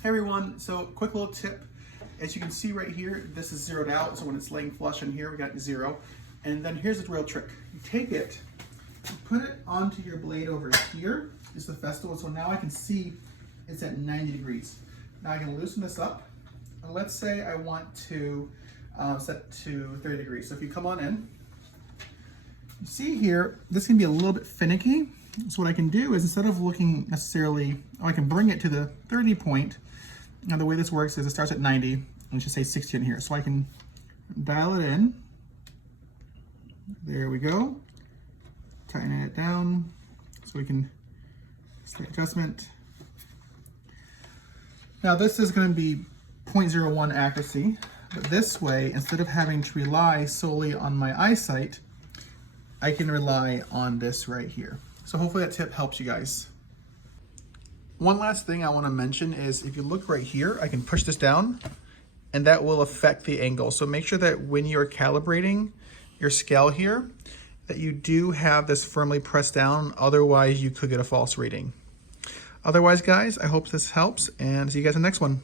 Hey everyone, so quick little tip. As you can see right here, this is zeroed out, so when it's laying flush in here, we got 0. And then here's the real trick. You take it, you put it onto your blade over here, is the Festool, so now I can see it's at 90 degrees. Now I can loosen this up, and let's say I want to set to 30 degrees. So if you come on in, you see here, this can be a little bit finicky. So what I can do is, instead of looking necessarily, I can bring it to the 30 point. Now the way this works is it starts at 90, and it should say 60 in here. So I can dial it in. There we go. Tighten it down so we can see adjustment. Now this is going to be 0.01 accuracy, but this way, instead of having to rely solely on my eyesight, I can rely on this right here. So hopefully that tip helps you guys. One last thing I want to mention is, if you look right here, I can push this down and that will affect the angle. So make sure that when you're calibrating your scale here, that you do have this firmly pressed down, otherwise you could get a false reading. Otherwise guys, I hope this helps, and see you guys in the next one.